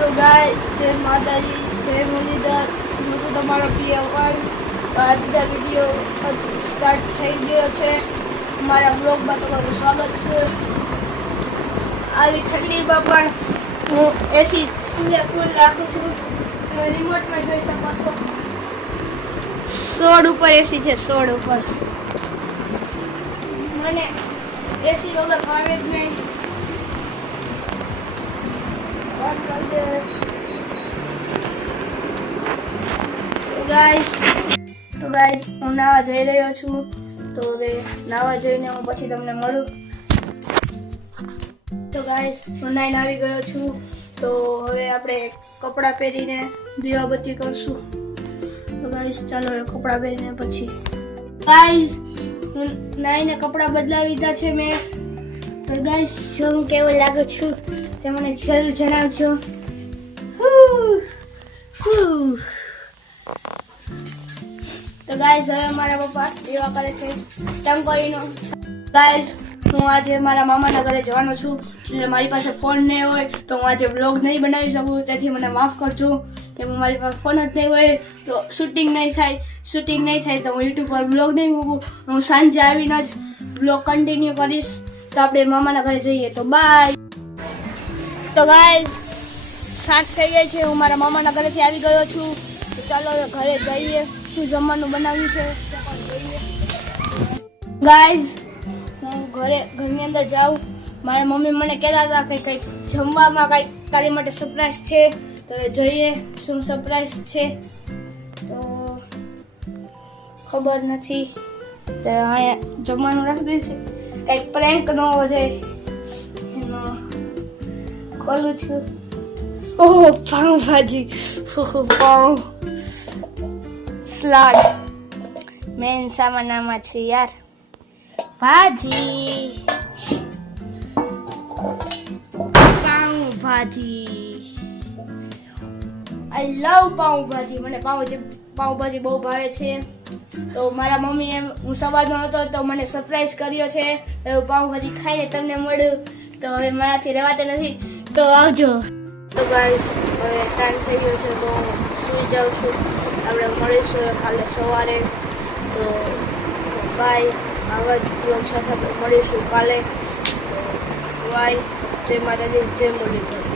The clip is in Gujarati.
તો ગાઈસ જય માતાજી જય મુરલીધર હું છું તમારો પ્રિય વંશ તો આજનો વિડીયો સ્ટાર્ટ થઈ ગયો છે અમારા બ્લોગમાં તમારું સ્વાગત છે આવી ઠંડીમાં પણ હું એસી ફૂલ રાખું છું તમે રિમોટમાં જોઈ શકો છો 16 ઉપર એસી છે 16 ઉપર મને એસી વગર ફાવે જ નહીં તો ગાઈસ હું નાવા જઈ રહ્યો છું તો હવે નાવા જઈને હું પછી તમને મળું તો ગાઈસ હું નાઈને આવી ગયો છું તો હવે આપણે કપડાં પહેરીને દીવાબત્તી કરશું તો ગાઈસ ચાલો હવે કપડાં પહેરીને પછી ગાઈસ હું નાઈને કપડાં બદલાવી દીધા છે મેં તો ગાઈસ હું કેવો લાગુ છું તે મને જરૂર જણાવજો તો ગાઈસ હવે મારા પપ્પા એવા કરે છે ટંકોઈનો ગાઈસ હું આજે મારા મામાના ઘરે જવાનો છું એટલે મારી પાસે ફોન નહીં હોય તો હું આજે વ્લોગ નહીં બનાવી શકું તેથી મને માફ કરજો કે મારી પાસે ફોન જ નહીં હોય તો શૂટિંગ નહીં થાય તો હું યુટ્યુબ પર વ્લોગ નહીં મૂકું હું સાંજે આવીને જ વ્લોગ કન્ટિન્યુ કરીશ તો આપણે મામાના ઘરે જઈએ તો બાય તો ગાઈસ સાંજ થઈ ગઈ છે હું મારા મામાના ઘરેથી આવી ગયો છું તો ચાલો હવે ઘરે જઈએ શું જમવાનું બનાવ્યું છે તે પણ જોઈએ ગાઈસ હું ઘરની અંદર જાઉં મારા મમ્મી મને કહેતા હતા કે કંઈક જમવામાં કંઈક તારી માટે સરપ્રાઈઝ છે તો જોઈએ શું સરપ્રાઈઝ છે તો ખબર નથી તો અહીંયા જમવાનું રાખી દે છે કંઈક પ્રેન્ક ન હોવો જોઈએ એનો ખોલું છું ઓહ પાઉંભાજી પાઉં સલાડ મેન સામાનામાં છે યાર ભાજી પાઉંભાજી આઈ લવ પાઉંભાજી મને પાઉંભાજી બહુ ભાવે છે તો મારા મમ્મીએ હું સવારનો હતો તો મને સરપ્રાઈઝ કર્યો છે તો પાઉંભાજી ખાઈને તમને મળ્યું તો હવે મારાથી રહેવાતું નથી તો આવજો તો ગાઈસ હવે ટાઈમ થઈ ગયો છે તો સુઈ જાઉં છું આપણે મળીશું કાલે સવારે તો બાય આવા જ બ્લોગ સાથે મળીશું કાલે તો બાય જય માતાજી જય મુરલીધર